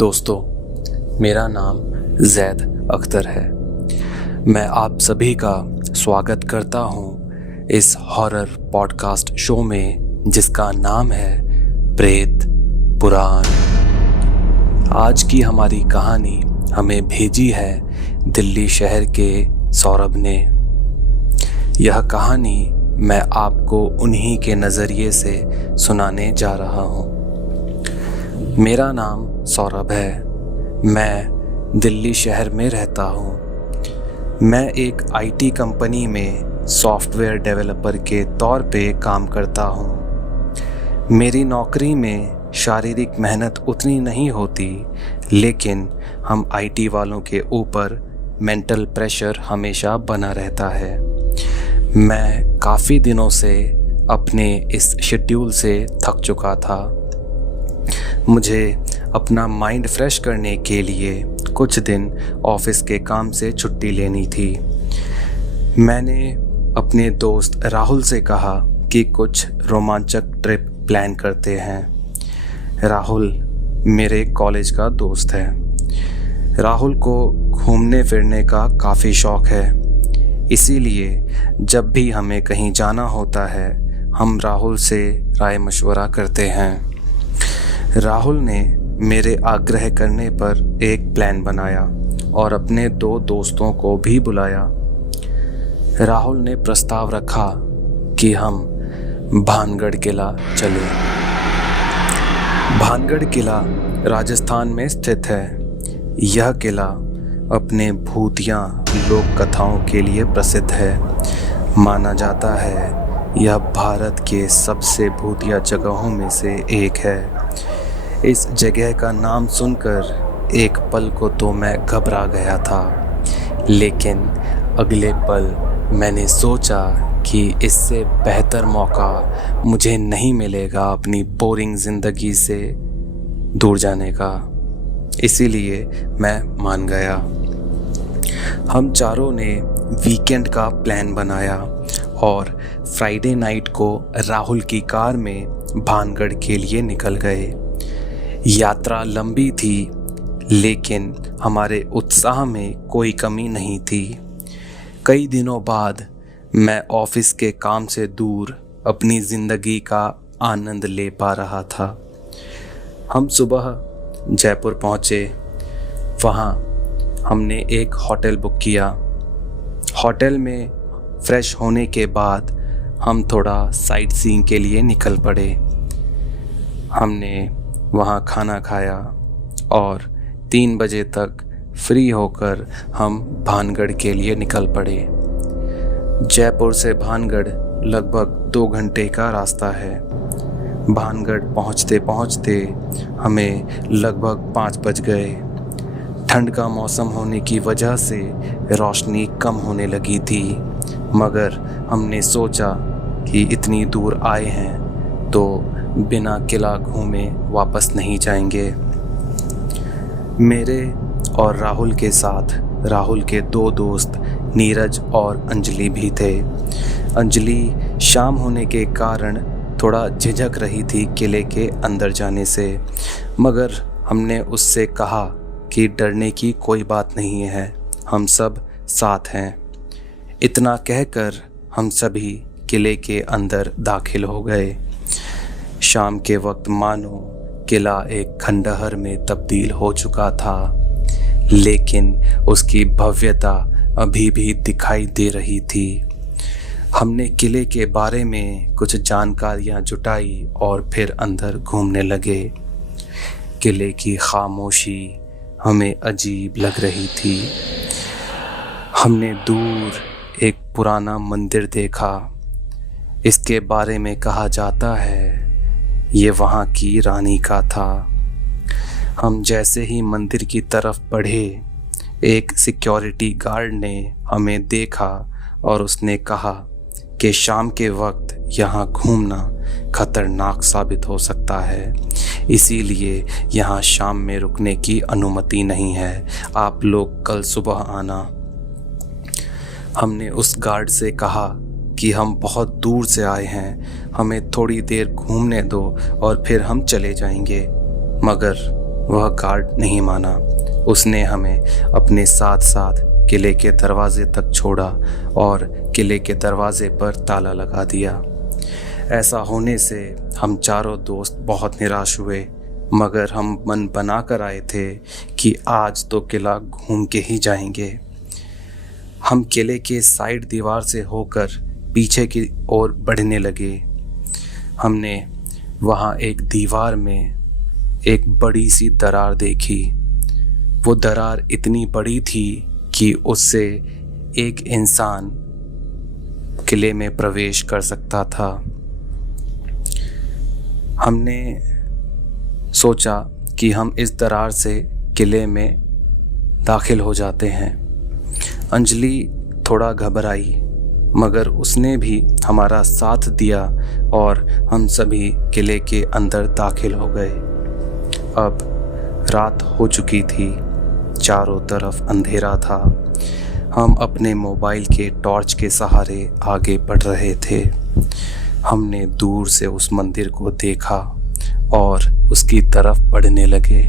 दोस्तों, मेरा नाम ज़ैद अख्तर है। मैं आप सभी का स्वागत करता हूँ इस हॉरर पॉडकास्ट शो में जिसका नाम है प्रेत पुराण। आज की हमारी कहानी हमें भेजी है दिल्ली शहर के सौरभ ने। यह कहानी मैं आपको उन्हीं के नज़रिए से सुनाने जा रहा हूँ। मेरा नाम सौरभ है। मैं दिल्ली शहर में रहता हूँ। मैं एक आईटी कंपनी में सॉफ्टवेयर डेवलपर के तौर पे काम करता हूँ। मेरी नौकरी में शारीरिक मेहनत उतनी नहीं होती, लेकिन हम आईटी वालों के ऊपर मेंटल प्रेशर हमेशा बना रहता है। मैं काफ़ी दिनों से अपने इस शेड्यूल से थक चुका था। मुझे अपना माइंड फ्रेश करने के लिए कुछ दिन ऑफिस के काम से छुट्टी लेनी थी। मैंने अपने दोस्त राहुल से कहा कि कुछ रोमांचक ट्रिप प्लान करते हैं। राहुल मेरे कॉलेज का दोस्त है। राहुल को घूमने फिरने का काफ़ी शौक है, इसीलिए जब भी हमें कहीं जाना होता है हम राहुल से राय मशवरा करते हैं। राहुल ने मेरे आग्रह करने पर एक प्लान बनाया और अपने दो दोस्तों को भी बुलाया। राहुल ने प्रस्ताव रखा कि हम भानगढ़ किला चलें। भानगढ़ किला राजस्थान में स्थित है। यह किला अपने भूतिया लोक कथाओं के लिए प्रसिद्ध है। माना जाता है यह भारत के सबसे भूतिया जगहों में से एक है। इस जगह का नाम सुनकर एक पल को तो मैं घबरा गया था, लेकिन अगले पल मैंने सोचा कि इससे बेहतर मौका मुझे नहीं मिलेगा अपनी बोरिंग ज़िंदगी से दूर जाने का। इसीलिए मैं मान गया। हम चारों ने वीकेंड का प्लान बनाया और फ्राइडे नाइट को राहुल की कार में भानगढ़ के लिए निकल गए। यात्रा लंबी थी, लेकिन हमारे उत्साह में कोई कमी नहीं थी। कई दिनों बाद मैं ऑफिस के काम से दूर अपनी ज़िंदगी का आनंद ले पा रहा था। हम सुबह जयपुर पहुँचे। वहाँ हमने एक होटल बुक किया। होटल में फ्रेश होने के बाद हम थोड़ा साइट सीइंग के लिए निकल पड़े। हमने वहाँ खाना खाया और 3 बजे तक फ्री होकर हम भानगढ़ के लिए निकल पड़े। जयपुर से भानगढ़ लगभग 2 घंटे का रास्ता है। भानगढ़ पहुँचते पहुँचते हमें लगभग 5 बज गए। ठंड का मौसम होने की वजह से रोशनी कम होने लगी थी, मगर हमने सोचा कि इतनी दूर आए हैं तो बिना किला घूमे वापस नहीं जाएंगे। मेरे और राहुल के साथ राहुल के 2 दोस्त नीरज और अंजलि भी थे। अंजलि शाम होने के कारण थोड़ा झिझक रही थी किले के अंदर जाने से, मगर हमने उससे कहा कि डरने की कोई बात नहीं है, हम सब साथ हैं। इतना कहकर हम सभी किले के अंदर दाखिल हो गए। शाम के वक्त मानो किला एक खंडहर में तब्दील हो चुका था, लेकिन उसकी भव्यता अभी भी दिखाई दे रही थी। हमने किले के बारे में कुछ जानकारियां जुटाई और फिर अंदर घूमने लगे। किले की खामोशी हमें अजीब लग रही थी। हमने दूर एक पुराना मंदिर देखा। इसके बारे में कहा जाता है ये वहाँ की रानी का था। हम जैसे ही मंदिर की तरफ बढ़े, एक सिक्योरिटी गार्ड ने हमें देखा और उसने कहा कि शाम के वक्त यहाँ घूमना खतरनाक साबित हो सकता है, इसीलिए यहाँ शाम में रुकने की अनुमति नहीं है। आप लोग कल सुबह आना। हमने उस गार्ड से कहा कि हम बहुत दूर से आए हैं, हमें थोड़ी देर घूमने दो और फिर हम चले जाएंगे, मगर वह गार्ड नहीं माना। उसने हमें अपने साथ साथ किले के दरवाजे तक छोड़ा और किले के दरवाजे पर ताला लगा दिया। ऐसा होने से हम चारों दोस्त बहुत निराश हुए, मगर हम मन बना कर आए थे कि आज तो किला घूम के ही जाएंगे। हम किले के साइड दीवार से होकर पीछे की ओर बढ़ने लगे। हमने वहाँ एक दीवार में एक बड़ी सी दरार देखी। वो दरार इतनी बड़ी थी कि उससे एक इंसान किले में प्रवेश कर सकता था। हमने सोचा कि हम इस दरार से किले में दाखिल हो जाते हैं। अंजलि थोड़ा घबराई, मगर उसने भी हमारा साथ दिया और हम सभी किले के अंदर दाखिल हो गए। अब रात हो चुकी थी, चारों तरफ अंधेरा था। हम अपने मोबाइल के टॉर्च के सहारे आगे बढ़ रहे थे। हमने दूर से उस मंदिर को देखा और उसकी तरफ बढ़ने लगे।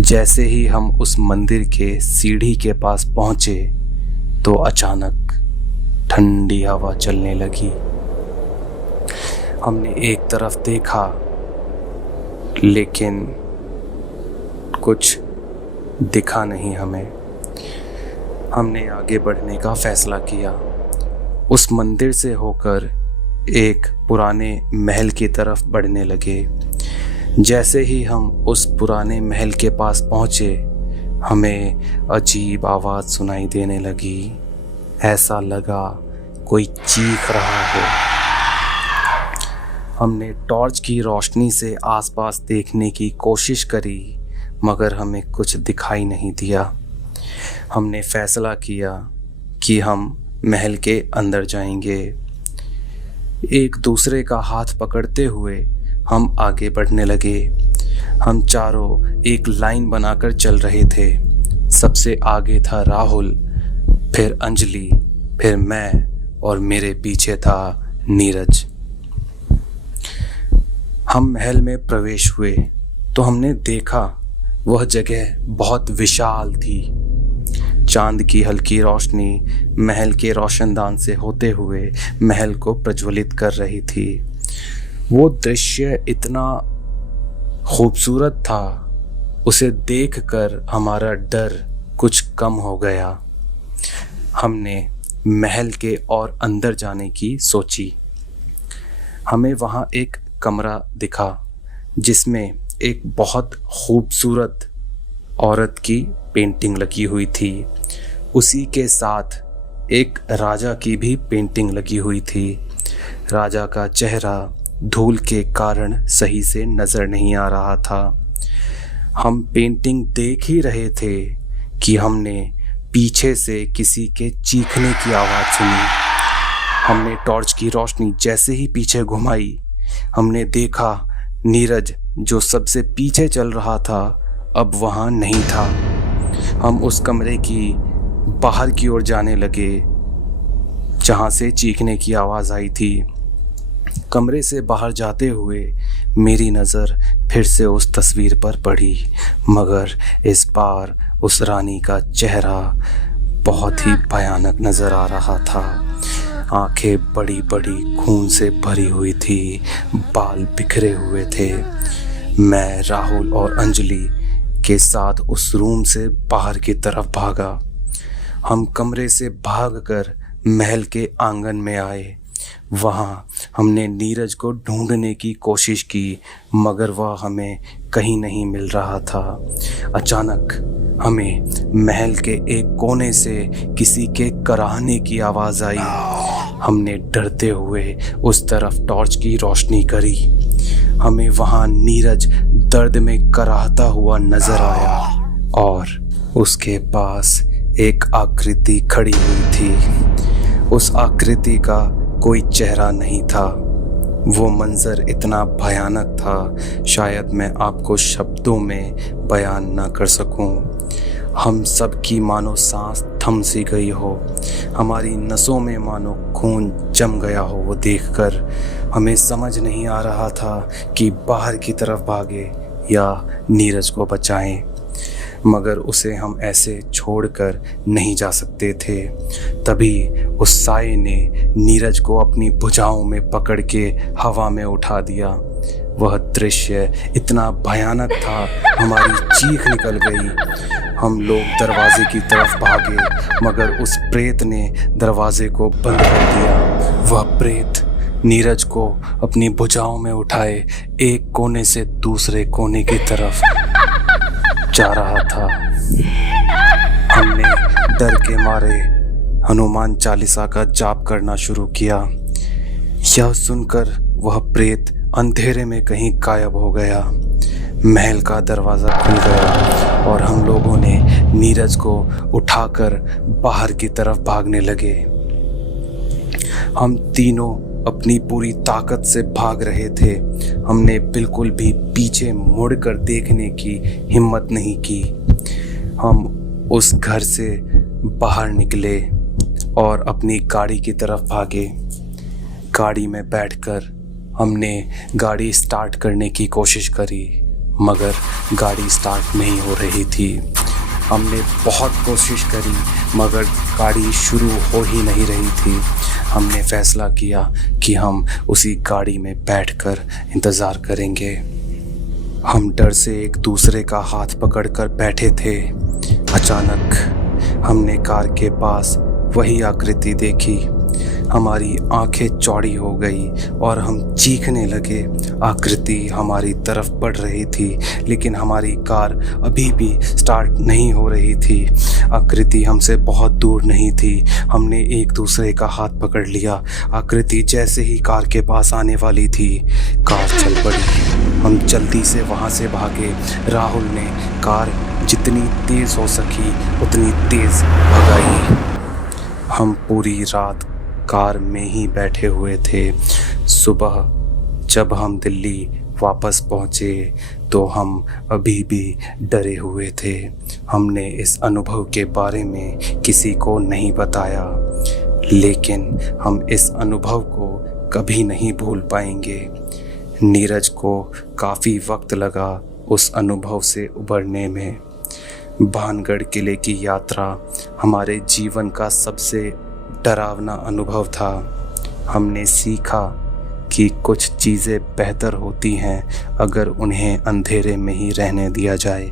जैसे ही हम उस मंदिर के सीढ़ी के पास पहुंचे तो अचानक ठंडी हवा चलने लगी। हमने एक तरफ देखा, लेकिन कुछ दिखा नहीं हमें। हमने आगे बढ़ने का फैसला किया। उस मंदिर से होकर एक पुराने महल की तरफ बढ़ने लगे। जैसे ही हम उस पुराने महल के पास पहुंचे, हमें अजीब आवाज़ सुनाई देने लगी। ऐसा लगा कोई चीख रहा हो। हमने टॉर्च की रोशनी से आसपास देखने की कोशिश करी, मगर हमें कुछ दिखाई नहीं दिया। हमने फैसला किया कि हम महल के अंदर जाएंगे। एक दूसरे का हाथ पकड़ते हुए हम आगे बढ़ने लगे। हम चारों एक लाइन बनाकर चल रहे थे। सबसे आगे था राहुल, फिर अंजलि, फिर मैं और मेरे पीछे था नीरज। हम महल में प्रवेश हुए तो हमने देखा वह जगह बहुत विशाल थी। चांद की हल्की रोशनी महल के रोशनदान से होते हुए महल को प्रज्वलित कर रही थी। वो दृश्य इतना खूबसूरत था, उसे देखकर हमारा डर कुछ कम हो गया। हमने महल के और अंदर जाने की सोची। हमें वहाँ एक कमरा दिखा जिसमें एक बहुत खूबसूरत औरत की पेंटिंग लगी हुई थी। उसी के साथ एक राजा की भी पेंटिंग लगी हुई थी। राजा का चेहरा धूल के कारण सही से नज़र नहीं आ रहा था। हम पेंटिंग देख ही रहे थे कि हमने पीछे से किसी के चीखने की आवाज़ सुनी। हमने टॉर्च की रोशनी जैसे ही पीछे घुमाई, हमने देखा नीरज जो सबसे पीछे चल रहा था अब वहाँ नहीं था। हम उस कमरे की बाहर की ओर जाने लगे जहाँ से चीखने की आवाज़ आई थी। कमरे से बाहर जाते हुए मेरी नज़र फिर से उस तस्वीर पर पड़ी, मगर इस बार उस रानी का चेहरा बहुत ही भयानक नज़र आ रहा था। आंखें बड़ी बड़ी खून से भरी हुई थी, बाल बिखरे हुए थे। मैं राहुल और अंजलि के साथ उस रूम से बाहर की तरफ भागा। हम कमरे से भागकर महल के आंगन में आए। वहाँ हमने नीरज को ढूंढने की कोशिश की, मगर वह हमें कहीं नहीं मिल रहा था। अचानक हमें महल के एक कोने से किसी के कराहने की आवाज़ आई। हमने डरते हुए उस तरफ टॉर्च की रोशनी करी। हमें वहाँ नीरज दर्द में कराहता हुआ नजर आया और उसके पास एक आकृति खड़ी हुई थी। उस आकृति का कोई चेहरा नहीं था। वो मंजर इतना भयानक था, शायद मैं आपको शब्दों में बयान ना कर सकूं। हम सब की मानो सांस थम सी गई हो, हमारी नसों में मानो खून जम गया हो। वो देखकर हमें समझ नहीं आ रहा था कि बाहर की तरफ भागे या नीरज को बचाएं, मगर उसे हम ऐसे छोड़कर नहीं जा सकते थे। तभी उस साये ने नीरज को अपनी भुजाओं में पकड़ के हवा में उठा दिया। वह दृश्य इतना भयानक था, हमारी चीख निकल गई। हम लोग दरवाजे की तरफ भागे, मगर उस प्रेत ने दरवाजे को बंद कर दिया। वह प्रेत नीरज को अपनी भुजाओं में उठाए एक कोने से दूसरे कोने की तरफ जा रहा था। हमने डर के मारे हनुमान चालीसा का जाप करना शुरू किया। यह सुनकर वह प्रेत अंधेरे में कहीं गायब हो गया। महल का दरवाज़ा खुल गया और हम लोगों ने नीरज को उठाकर बाहर की तरफ भागने लगे। हम तीनों अपनी पूरी ताकत से भाग रहे थे। हमने बिल्कुल भी पीछे मुड़कर देखने की हिम्मत नहीं की। हम उस घर से बाहर निकले और अपनी गाड़ी की तरफ भागे। गाड़ी में बैठकर हमने गाड़ी स्टार्ट करने की कोशिश करी, मगर गाड़ी स्टार्ट नहीं हो रही थी। हमने बहुत कोशिश करी, मगर गाड़ी शुरू हो ही नहीं रही थी। हमने फैसला किया कि हम उसी गाड़ी में बैठकर इंतज़ार करेंगे। हम डर से एक दूसरे का हाथ पकड़कर बैठे थे। अचानक हमने कार के पास वही आकृति देखी। हमारी आंखें चौड़ी हो गई और हम चीखने लगे। आकृति हमारी तरफ बढ़ रही थी, लेकिन हमारी कार अभी भी स्टार्ट नहीं हो रही थी। आकृति हमसे बहुत दूर नहीं थी। हमने एक दूसरे का हाथ पकड़ लिया। आकृति जैसे ही कार के पास आने वाली थी, कार चल पड़ी। हम जल्दी से वहाँ से भागे। राहुल ने कार जितनी तेज़ हो सकी उतनी तेज़ भगाई। हम पूरी रात कार में ही बैठे हुए थे। सुबह जब हम दिल्ली वापस पहुँचे तो हम अभी भी डरे हुए थे। हमने इस अनुभव के बारे में किसी को नहीं बताया, लेकिन हम इस अनुभव को कभी नहीं भूल पाएंगे। नीरज को काफ़ी वक्त लगा उस अनुभव से उबरने में। भानगढ़ किले की यात्रा हमारे जीवन का सबसे डरावना अनुभव था। हमने सीखा कि कुछ चीज़ें बेहतर होती हैं अगर उन्हें अंधेरे में ही रहने दिया जाए।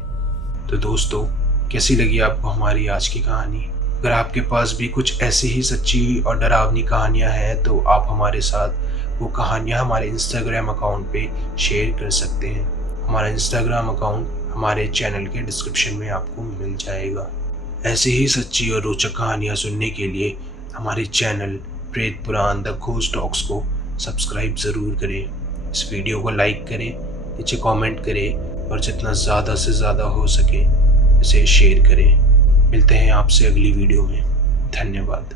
तो दोस्तों, कैसी लगी आपको हमारी आज की कहानी? अगर आपके पास भी कुछ ऐसी ही सच्ची और डरावनी कहानियां हैं तो आप हमारे साथ वो कहानियां हमारे इंस्टाग्राम अकाउंट पे शेयर कर सकते हैं। हमारा इंस्टाग्राम अकाउंट हमारे चैनल के डिस्क्रिप्शन में आपको मिल जाएगा। ऐसी ही सच्ची और रोचक कहानियाँ सुनने के लिए हमारे चैनल प्रेत पुराण द घोस्ट टॉक्स को सब्सक्राइब ज़रूर करें। इस वीडियो को लाइक करें, नीचे कमेंट करें और जितना ज़्यादा से ज़्यादा हो सके इसे शेयर करें। मिलते हैं आपसे अगली वीडियो में। धन्यवाद।